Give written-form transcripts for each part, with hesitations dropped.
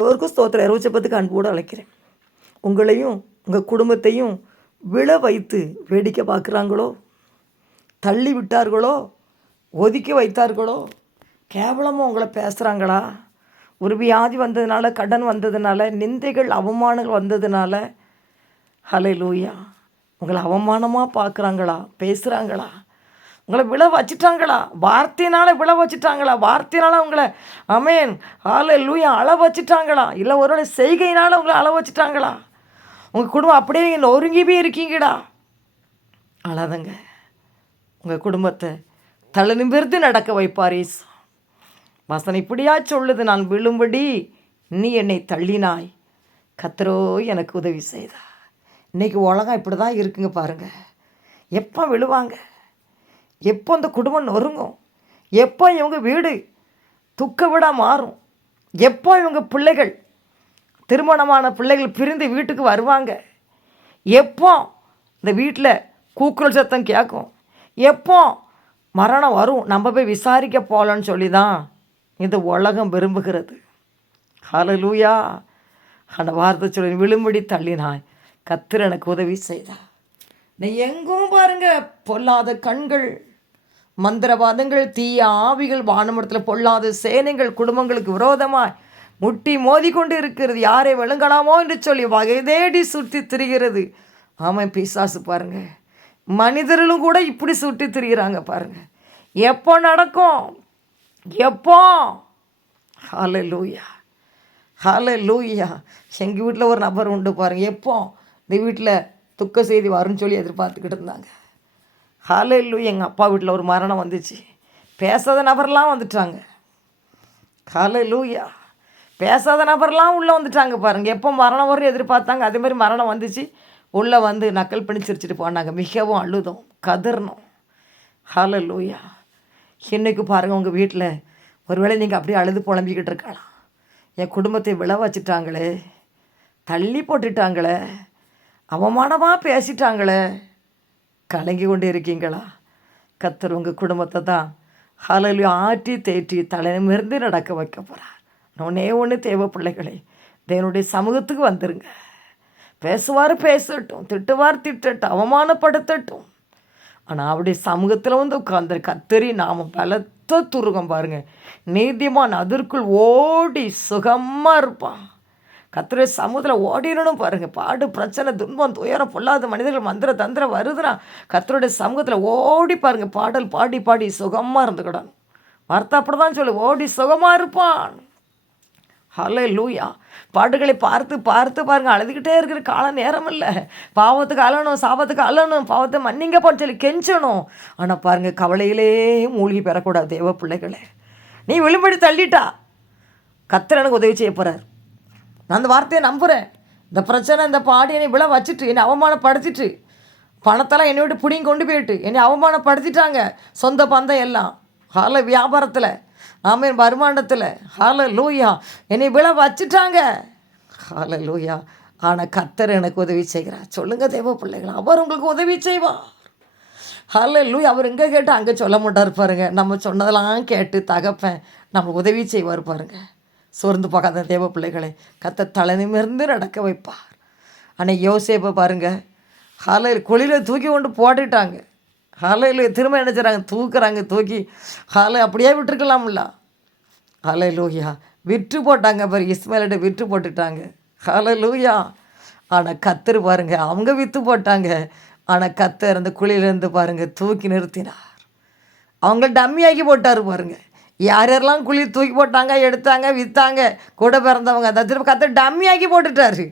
எல்லோருக்கும் ஸ்தோத்திரம். இரவுச்சப்பத்துக்கு அன்போடு அழைக்கிறேன். உங்களையும் உங்கள் குடும்பத்தையும் விழ வைத்து வேடிக்கை பார்க்குறாங்களோ, தள்ளி விட்டார்களோ, ஒதுக்கி வைத்தார்களோ, கேவலமாக உங்களை பேசுகிறாங்களா, ஒரு வியாதி வந்ததுனால, கடன் வந்ததுனால, நிந்தைகள் அவமானங்கள் வந்ததுனால, ஹல்லேலூயா, உங்களை அவமானமாக பார்க்குறாங்களா, பேசுகிறாங்களா, உங்களை விழ வச்சுட்டாங்களா, வார்த்தையினால் விழ வச்சுட்டாங்களா, வார்த்தையினால் உங்களை ஆமென் ஹல்லேலூயா அழ வச்சுட்டாங்களா, இல்லை ஒருவேளை செய்கையினால் உங்களை அழ வச்சுட்டாங்களா, உங்கள் குடும்பம் அப்படியே நீங்கள் நொறுங்கி போய் இருக்கீங்கடா, அழாதங்க. உங்கள் குடும்பத்தை தலை நிமிர்ந்து நடக்க வைப்பார் இயேசு. வசனம் இப்படியா சொல்லுது, நான் விழும்படி நீ என்னை தள்ளினாய், கர்த்தரோ எனக்கு உதவி செய்தா. இன்றைக்கி உலகம் இப்படி தான் இருக்குங்க பாருங்கள். எப்போ விழுவாங்க, எப்போ இந்த குடும்பம் நொறுங்கும், எப்போ இவங்க வீடு துக்க வீடாக மாறும், எப்போ இவங்க பிள்ளைகள் திருமணமான பிள்ளைகள் பிரிந்து வீட்டுக்கு வருவாங்க, எப்போ இந்த வீட்டில் கூக்குரல் சத்தம் கேட்கும், எப்போ மரணம் வரும், நம்ம போய் விசாரிக்க போகலன்னு சொல்லி தான் இந்த உலகம் விரும்புகிறது. ஹல்லேலூயா. அந்த வார்த்தை சொல்லி விழும்படி தள்ளினாய், கர்த்தர் எனக்கு உதவி செய்தா. நீ எங்கும் பாருங்க பொல்லாத கண்கள், மந்திரவாதங்கள், தீய ஆவிகள், வானமரத்தில் பொல்லாத சேனைகள் குடும்பங்களுக்கு விரோதமாய் முட்டி மோதி கொண்டு இருக்கிறது. யாரை விழுங்கலாமோ என்று சொல்லி வகை தேடி சுற்றி திரிகிறது. ஆமாம், பிசாசு பாருங்க, மனிதர்களும் கூட இப்படி சுற்றி திரிகிறாங்க பாருங்க. எப்போ நடக்கும், எப்போ? ஹல்லேலூயா, ஹல்லேலூயா. எங்கள் வீட்டில் ஒரு நபர் உண்டு பாருங்கள், எப்போ இந்த வீட்டில் துக்க செய்தி வரும்னு சொல்லி எதிர்பார்த்துக்கிட்டு இருந்தாங்க. ஹல்லேலூயா. எங்கள் அப்பா வீட்டில் ஒரு மரணம் வந்துச்சு, பேசாத நபர்லாம் வந்துட்டாங்க. ஹல்லேலூயா. பேசாத நபர்லாம் உள்ளே வந்துட்டாங்க பாருங்கள். எப்போ மரணம் வரும் எதிர்பார்த்தாங்க, அதேமாதிரி மரணம் வந்துச்சு. உள்ளே வந்து நக்கல் பண்ணி சிரிச்சிட்டு போனாங்க. மிகவும் அழுதோம், கதறணும். ஹல்லேலூயா. இன்றைக்கு பாருங்கள், உங்கள் வீட்டில் ஒருவேளை நீங்கள் அப்படியே அழுது புலம்பிக்கிட்டு இருக்கலாம். என் குடும்பத்தை விழ வச்சுட்டாங்களே, தள்ளி போட்டுட்டாங்களே, அவமானமாக பேசிட்டாங்களே, கலங்கி கொண்டு இருக்கீங்களா? கர்த்தர் உங்கள் குடும்பத்தை தான் ஹல்லேலூயா ஆட்டி தேற்றி தலைநிமிர்ந்து நடக்க வைக்க போகிறார். ஒன்றே ஒன்று தேவை பிள்ளைகளே, தேவனுடைய சமூகத்துக்கு வந்துருங்க. பேசுவார் பேசட்டும், திட்டுவார் திட்டட்டும், அவமானப்படுத்தட்டும், ஆனால் அவருடைய சமூகத்தில் வந்து உட்கார்ந்து கர்த்தரி நாம பலத்த துருகம் பாருங்கள். நீதிமான் அதற்குள் ஓடி சுகமாக இருப்பான். கர்த்தருடைய சமூகத்தில் ஓடிடணும் பாருங்கள். பாடு, பிரச்சனை, துன்பம், துயரம், பொல்லாத மனிதர்கள் மந்திர தந்திரம் வருதுன்னா கர்த்தருடைய சமூகத்தில் ஓடி பாருங்கள். பாடல் பாடி பாடி சுகமாக இருந்துக்கிடணும். வார்த்தை அப்படி தான் சொல்லு, ஓடி சுகமாக இருப்பான். ஹல்லேலூயா. பாடுகளை பார்த்து பார்த்து பாருங்கள், அழுதுகிட்டே இருக்கிற காலம் நேரம் இல்லை. பாவத்துக்கு அழணும், சாபத்துக்கு அழணும், பாவத்தை மன்னிங்கப்பான்னு சொல்லி கெஞ்சணும். ஆனால் பாருங்கள், கவலையிலே மூழ்கி பெறக்கூடாது. தேவ பிள்ளைகளே, நீ விழும்படி தள்ளிட்டா, கர்த்தர் எனக்கு உதவி செய்ய போகிறார். நான் அந்த வார்த்தையை நம்புகிறேன். இந்த பிரச்சனை, இந்த பாடி என்னை விழ வச்சுட்டு, என்னை அவமானப்படுத்திட்டு, பணத்தெல்லாம் என்னை விட்டு பிடிங்கி கொண்டு போயிட்டு என்னை அவமானப்படுத்திட்டாங்க. சொந்த பந்தம் எல்லாம் வியாபாரத்தில், ஆமென், வருமானத்தில், ஹல்லேலூயா, என்னை விழ வச்சுட்டாங்க. ஹல்லேலூயா. ஆனால் கர்த்தர் எனக்கு உதவி செய்கிறார். சொல்லுங்கள் தேவ பிள்ளைகள், அவர் உங்களுக்கு உதவி செய்வார். ஹல்லேலூயா. அவர் எங்கே கேட்டு அங்கே சொல்ல மாட்டார் பாருங்க. நம்ம சொன்னதெல்லாம் கேட்டு தகப்பேன் நம்ம உதவி செய்வார் பாருங்க. சோர்ந்து பார்க்காத தேவ பிள்ளைகளை கர்த்தர் தலை நிமிர்ந்து நடக்க வைப்பார். ஆனால் யோசேப்பை பாருங்கள், குழியில் தூக்கி கொண்டு போட்டுட்டாங்க. திரும்ப என்ன செய்கிறாங்க, தூக்குறாங்க, தூக்கி அப்படியே விட்டுருக்கலாம்ல. ஹல்லேலூயா. விற்று போட்டாங்க பாரு, இஸ்மாயில்கிட்ட விற்று போட்டுட்டாங்க. ஹல்லேலூயா. ஆனால் கர்த்தர் பாருங்கள், அவங்க விற்று போட்டாங்க. ஆனால் கர்த்தர் அந்த குழியிலேருந்து பாருங்கள் தூக்கி நிறுத்தினார். அவங்க டம்மியாக்கி போட்டார் பாருங்கள். யார் யாரெல்லாம் குழி தூக்கி போட்டாங்க, எடுத்தாங்க, விற்றாங்க, கூட பிறந்தவங்க, அதை திரும்ப கர்த்தர் டம்மியாக்கி போட்டுட்டார்.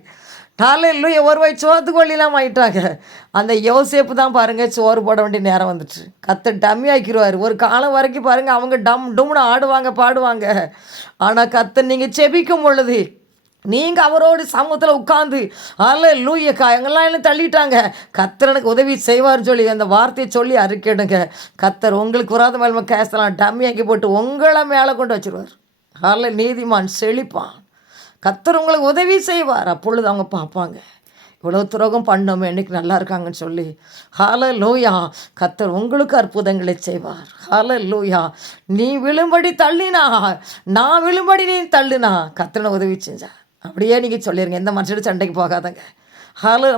ஹல்லேலூயா. ஒரு வயசு சோத்துக்கு வழியெல்லாம் ஆகிட்டாங்க. அந்த யோசேப்பு தான் பாருங்கள், சோறு போட வேண்டிய நேரம் வந்துட்டு கர்த்தர் டம்மி ஆக்கிடுவார். ஒரு காலம் வரைக்கும் பாருங்கள், அவங்க டும்னு ஆடுவாங்க, பாடுவாங்க. ஆனால் கர்த்தர் நீங்கள் செபிக்கும் பொழுது, நீங்கள் அவரோடு சமூகத்தில் உட்காந்து ஹல்லேலூயா, எங்கெல்லாம் எல்லாம் தள்ளிட்டாங்க, கர்த்தர் எனக்கு உதவி செய்வார்னு சொல்லி அந்த வார்த்தையை சொல்லி அறிக்கையிடுங்க. கர்த்தர் உங்களுக்கு விரோத மேலே கேசலாம் டம்மி ஆக்கி போட்டு உங்களை மேலே கொண்டு வச்சுருவார். நீதிமான் செழிப்பான். கர்த்தர் உங்களுக்கு உதவி செய்வார். அப்பொழுது அவங்க பார்ப்பாங்க, இவ்வளோ துரோகம் பண்ணோமே என்னைக்கு நல்லா இருக்காங்கன்னு சொல்லி. ஹல்லேலூயா. கர்த்தர் உங்களுக்கு அற்புதங்களை செய்வார். ஹல்லேலூயா. நீ விழும்படி தள்ளினா, நான் விழும்படி நீ தள்ளுனா, கர்த்தனை உதவி செஞ்சா. அப்படியே நீங்கள் சொல்லிடுங்க. எந்த மனுஷனோட சண்டைக்கு போகாதங்க.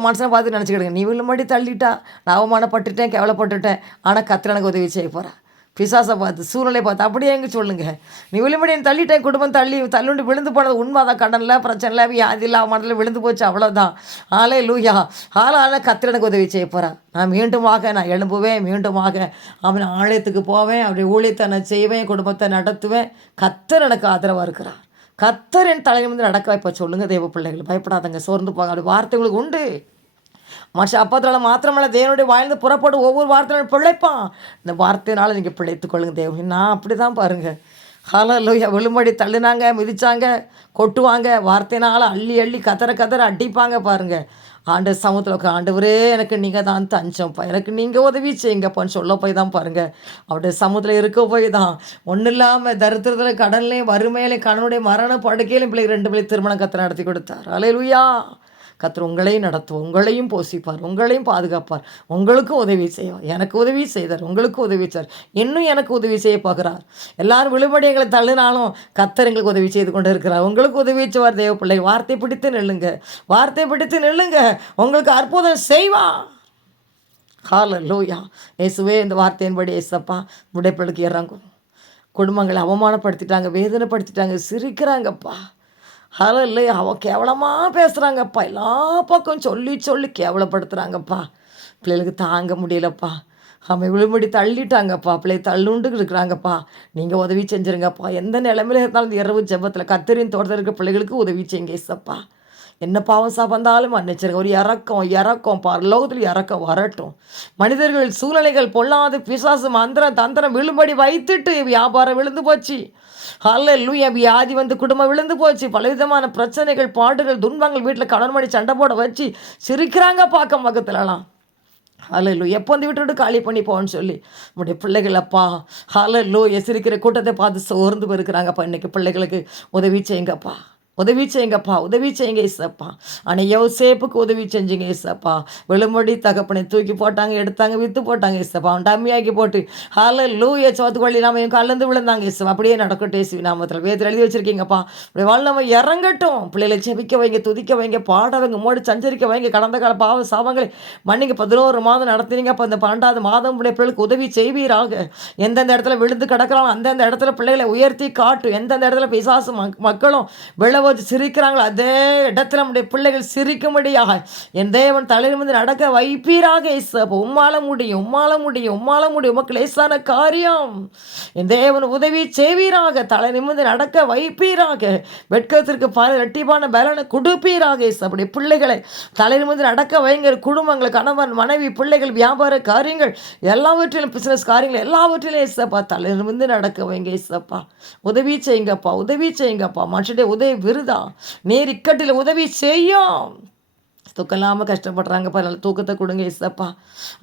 மனுஷனை பார்த்து நினச்சிக்கிடுங்க, நீ விழும்படி தள்ளிட்டா, நான் அவமானப்பட்டுட்டேன், கேவலப்பட்டுட்டேன், ஆனால் கர்த்தர் எனக்கு உதவி செய்ய போகிறா. பிசாசை பார்த்து, சூழ்நிலை பார்த்து அப்படியே எங்கே சொல்லுங்கள். நீ விழும்படி தள்ளிட்டேன், குடும்பம் தள்ளுண்டு விழுந்து போனது உண்மை தான். கடனில் பிரச்சனை வியாதி இல்லை, அவமானத்தில் விழுந்து போச்சு, அவ்வளோதான். ஹல்லேலூயா. ஆனால் கர்த்தர் எனக்கு உதவி செய்ய போகிறான். நான் மீண்டுமாக நான் எழும்புவேன், மீண்டுமாக அவன் ஆலயத்துக்கு போவேன், அவருடைய ஊழியத்தை நான் செய்வேன், குடும்பத்தை நடத்துவேன். கர்த்தர் எனக்கு ஆதரவாக இருக்கிறார். கர்த்தர் என் தலையில் வந்து நடக்க வைப்ப. சொல்லுங்கள் தேவ பிள்ளைகள், பயப்படாதங்க, சோர்ந்து போக. அப்படி வார்த்தைகளுக்கு உண்டு. மனுஷன் அப்பத்தினால மாத்திரமல்ல, தேவனுடைய வாயிலிருந்து புறப்படும் ஒவ்வொரு வார்த்தையும் பிழைப்பான். இந்த வார்த்தையினால நீங்கள் பிழைத்துக் கொள்ளுங்க தேவன். நான் அப்படி தான் பாருங்கள். ஹல்லேலூயா. விழும்படி தள்ளினாங்க, மிதிச்சாங்க, கொட்டுவாங்க, வார்த்தையினால் அள்ளி அள்ளி கதற அடிப்பாங்க பாருங்கள். ஆண்டு சமூகத்தில் ஆண்டவரே எனக்கு நீங்கள் தான் தஞ்சம்ப்பா, எனக்கு நீங்கள் உதவி செய்யுங்கப்பான்னு சொல்ல போய் தான் பாருங்கள். அவருடைய சமூகத்தில் இருக்க போய் தான் ஒன்றும் இல்லாமல் தரித்திரத்தில், கடன்லையும், வறுமையிலையும், கணவனுடைய மரண படுக்கையிலையும் பிள்ளைங்க 2 பிள்ளை திருமணம் கர்த்தர் நடத்தி கொடுத்தார். ஹல்லேலூயா. கர்த்தர் உங்களையும் நடத்துவோம், உங்களையும் போஷிப்பார், உங்களையும் பாதுகாப்பார், உங்களுக்கும் உதவி செய்வார். எனக்கு உதவி செய்தார், உங்களுக்கு உதவி செய்தார், இன்னும் எனக்கு உதவி செய்ய பார்க்குறார். எல்லாரும் விழுபடி எங்களை தள்ளினாலும் கர்த்தர் எங்களுக்கு உதவி செய்து கொண்டு இருக்கிறார். உங்களுக்கு உதவி செய்வார் தேவ பிள்ளை. வார்த்தை பிடித்து நில்லுங்க, வார்த்தை பிடித்து நில்லுங்க, உங்களுக்கு அற்புதம் செய்வான். ஹல்லேலூயா. இயேசுவே, இந்த வார்த்தையின்படி ஏசப்பா உடைப்பிள்ளைக்கு இறங்கும். குடும்பங்களை அவமானப்படுத்திட்டாங்க, வேதனைப்படுத்திட்டாங்க, சிரிக்கிறாங்கப்பா. ஹல்லேலூயா. அவன் கேவலமாக பேசுகிறாங்கப்பா, எல்லா பக்கம் சொல்லி கேவலப்படுத்துகிறாங்கப்பா. பிள்ளைகளுக்கு தாங்க முடியலப்பா. அவன் விழும்படி தள்ளிட்டாங்கப்பா, பிள்ளை தள்ளுண்டு இருக்கிறாங்கப்பா. நீங்கள் உதவி செஞ்சுருங்கப்பா. எந்த நிலைமையில இருந்தாலும் இந்த இரவு ஜெபத்தில் கர்த்தரின் தோட்டத்தில் இருக்க பிள்ளைகளுக்கு உதவி செய்யுங்க ஏசப்பா. என்ன பாவம் சாப்பந்தாலும் மன்னிச்சிருங்க. ஒரு இறக்கம் பரலோகத்தில் இறக்கம் வரட்டும். மனிதர்கள், சூழ்நிலைகள், பொல்லாது பிசாசு, மந்திரம், தந்திரம் விழும்படி வைத்துட்டு வியாபாரம் விழுந்து போச்சு. ஹல்லேலூயா. வியாதி வந்து குடும்பம் விழுந்து போச்சு. பலவிதமான பிரச்சனைகள், பாடுகள், துன்பங்கள், வீட்டில் கடன் மணி சண்டை போட வச்சு சிரிக்கிறாங்க பார்க்க பக்கத்துலலாம். ஹல்லேலூயா. எப்போ வந்து விட்டு காலி பண்ணி போன்னு சொல்லி உடைய பிள்ளைகளப்பா. ஹல்லேலூயா. சிரிக்கிற கூட்டத்தை பார்த்து சோர்ந்து போயிருக்கிறாங்கப்பா. இன்றைக்கி பிள்ளைகளுக்கு உதவி செய்யுங்கப்பா, உதவி செய்யுங்கப்பா, உதவி செய்யுங்க ஏசப்பா. ஆனால் யோசேப்புக்கு உதவி செஞ்சுங்க ஏசப்பா. விழும்படி தகப்பனை தூக்கி போட்டாங்க, எடுத்தாங்க, விற்று போட்டாங்க ஏசப்பா. அவன் டம்மியாக்கி போட்டு ஹல்லேலூயா சோத்து வழி நாம கலந்து விழுந்தாங்க ஏசப்பா. அப்படியே நடக்கட்டும் ஏசுவி நாமத்தில். வேதத்தில் எழுதி வச்சுருக்கீங்கப்பா. இப்படி வல்லமை இறங்கட்டும். பிள்ளைகளை செபிக்க வைங்க, துதிக்க வைங்க, பாட வைங்க, மோடி சஞ்சரிக்க வைங்க. கடந்த கால பாவ சாபங்களை மன்னிங்க. 11 மாதம் நடத்தினீங்க. அப்போ இந்த 12வது மாதம் பிள்ளைகளுக்கு உதவி செய்வீராக. எந்தெந்த இடத்துல விழுந்து கிடக்கிறாங்க அந்தந்த இடத்துல பிள்ளைகளை உயர்த்தி காட்டும். எந்தெந்த இடத்துல பிசாசு மக்களும் விழவ சிரிக்கிறாங்களோ அதே இடத்துல நம்முடைய பிள்ளைகள் சிரிக்கும்படியாக என் தேவன் தலையில் வந்து நடக்க வைப்பீராக ஏசப்பா. உம்மால முடியும், உம்மால முடியும், உம்மால முடியும். உமக்கு லேசான காரியம். என் தேவன் உதவி செய்வீராக. தலை நிமிர்ந்து நடக்க வைப்பீராக. வெட்கத்திற்கு பல இரட்டிப்பான பலனை கொடுப்பீராக ஏசப்பா. அப்படி பிள்ளைகளை தலை நிமிர்ந்து நடக்க வைங்க. குடும்பங்கள், கணவன், மனைவி, பிள்ளைகள், வியாபார காரியங்கள் எல்லாவற்றிலும், பிசினஸ் காரியங்கள் எல்லாவற்றிலும் ஏசப்பா தலை நிமிர்ந்து நடக்க வைங்க ஏசப்பா. உதவி செய்யுங்கப்பா, உதவி செய்யுங்கப்பா. மனுஷனுடைய உதவி விருதா, நீர் இக்கட்டில் உதவி செய்யும். தூக்கம் இல்லாமல் கஷ்டப்படுறாங்கப்பா. நல்ல தூக்கத்தை கொடுங்க ஏசப்பா.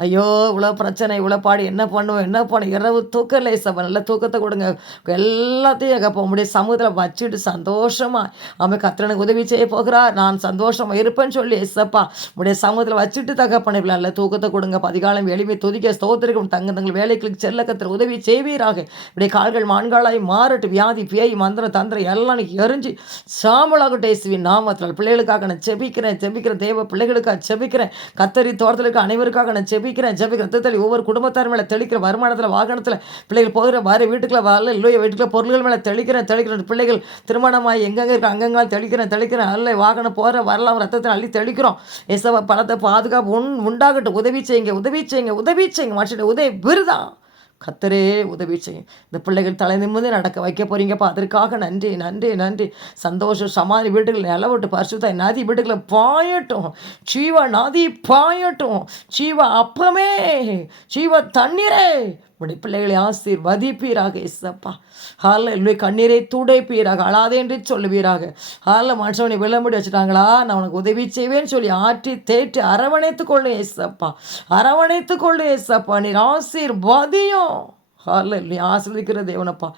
ஐயோ இவ்வளோ பிரச்சனை, இவ்வளோ பாடு, என்ன பண்ணுவோம் இரவு தூக்கம் இல்லை ஏசப்பா. நல்ல தூக்கத்தை கொடுங்க. எல்லாத்தையும் எங்கப்பா உங்களுடைய சமூகத்தில் வச்சுட்டு சந்தோஷமாக அவன் கர்த்தனுக்கு உதவி செய்ய போகிறார், நான் சந்தோஷமாக இருப்பேன்னு சொல்லி ஏசப்பா உங்களுடைய சமூகத்தில் வச்சுட்டு தகப்பனை நல்ல தூக்கத்தை கொடுங்க. அதிகாலம் எளிமை துதிக்க ஸ்தோத்திரிக்கும். தங்கள் வேலைகளுக்கு செல்ல கர்த்தர் உதவி செய்வீராக. இப்படி கால்கள் மான்காலாய் மாறட்டு. வியாதி, பேய், மந்திரம், தந்திரம் எல்லாம் எரிஞ்சு சாம்பலாகட்டும் இயேசுவின் நாமத்தில். பிள்ளைகளுக்காக நான் செபிக்கிறேன் தேவ பிள்ளைகளுக்காக செபிக்கிறேன். கத்தரி தோட்டத்தில் இருக்க அனைவருக்காக நான் செபிக்கிறேன். ரத்தத்தில் ஒவ்வொரு குடும்பத்தார் மேலே தெளிக்கிற, வருமானத்தில், வாகனத்தில், பிள்ளைகள் போகிற வார வீட்டுக்குள்ள வரல இல்லையோ வீட்டுக்குள்ள பொருள்கள் மேலே தெளிக்கிறேன். பிள்ளைகள் திருமணமாகி எங்கெங்கே இருக்க அங்கங்களால் தெளிக்கிறேன். அல்ல வாகனம் போகிற வரலாம் ரத்தத்தில் அள்ளி தெளிக்கிறோம். ஏசப்பா பணத்தை பாதுகாப்பு உண்டாகட்டும். உதவி செய்யுங்க. மனுஷன் உதவி விருதான். கர்த்தரே உதவி செய்யும். இந்த பிள்ளைகள் தலை நிமிர்ந்து நடக்க வைக்க போறீங்கப்பா. அதற்காக நன்றி. சந்தோஷம், சமாதி வீட்டுகள் நிலவட்டு பரிசுத்த நதி வீட்டுகளை பாயட்டும். ஜீவ நதி பாயட்டும். ஜீவ அப்பமே, ஜீவ தண்ணீரே உடைய பிள்ளைகளை ஆசீர்வதிப்பீராக இயேசப்பா. ஹல்லேலூயா. கண்ணீரை துடைப்பீராக. அழாதே என்று சொல்லுவீராக. மனுஷனை விளம்படி வச்சுட்டாங்களா, நான் உனக்கு உதவி செய்வேன்னு சொல்லி ஆற்றி தேற்றி அரவணைத்துக் கொள்ளு ஏசப்பா. நீர் ஆசீர்வதியும். ஹல்லேலூயா. ஆசீர்வதிக்கிற தேவனப்பா.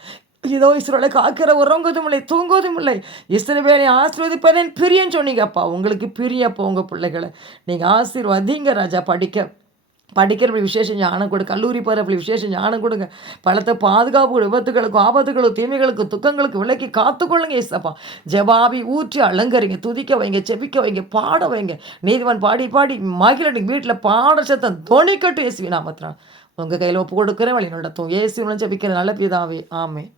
இதோ இஸ்ரவேலை காக்கிற உறங்குவதும் இல்லை தூங்குவதும் இல்லை. இஸ்ரவேலை ஆசீர்வதிப்பதேன் பிரியன்னு சொன்னீங்கப்பா. உங்களுக்கு பிரியப்பா உங்கள் பிள்ளைகளை நீங்கள் ஆசீர்வதிங்க ராஜா. படிக்கிற விசேஷ ஞானம் கொடு. கல்லூரி போகிற விசேஷ ஞானம் கொடுங்க. பலத்தை பாதுகாப்பு விபத்துகளுக்கும் ஆபத்துகளுக்கும் தீமைகளுக்கும் துக்கங்களுக்கு விலக்கி காத்துக்கொள்ளுங்க ஏசப்பா. ஜெபாவி ஊற்றி அலங்கரிங்க. துதிக்க வைங்க, செபிக்க வைங்க, பாட வைங்க. நீதிவான் பாடி பாடி மகிழ வீட்டில் பாட சத்தம் தொனிக்கட்டும் இயேசுவின் நாமத்தினால். உங்கள் கையில் ஒப்பு கொடுக்குறேன். வழி நடத்தும். இயேசுவின் ஜெபிக்கிற நல்ல பிதாவே. ஆமென்.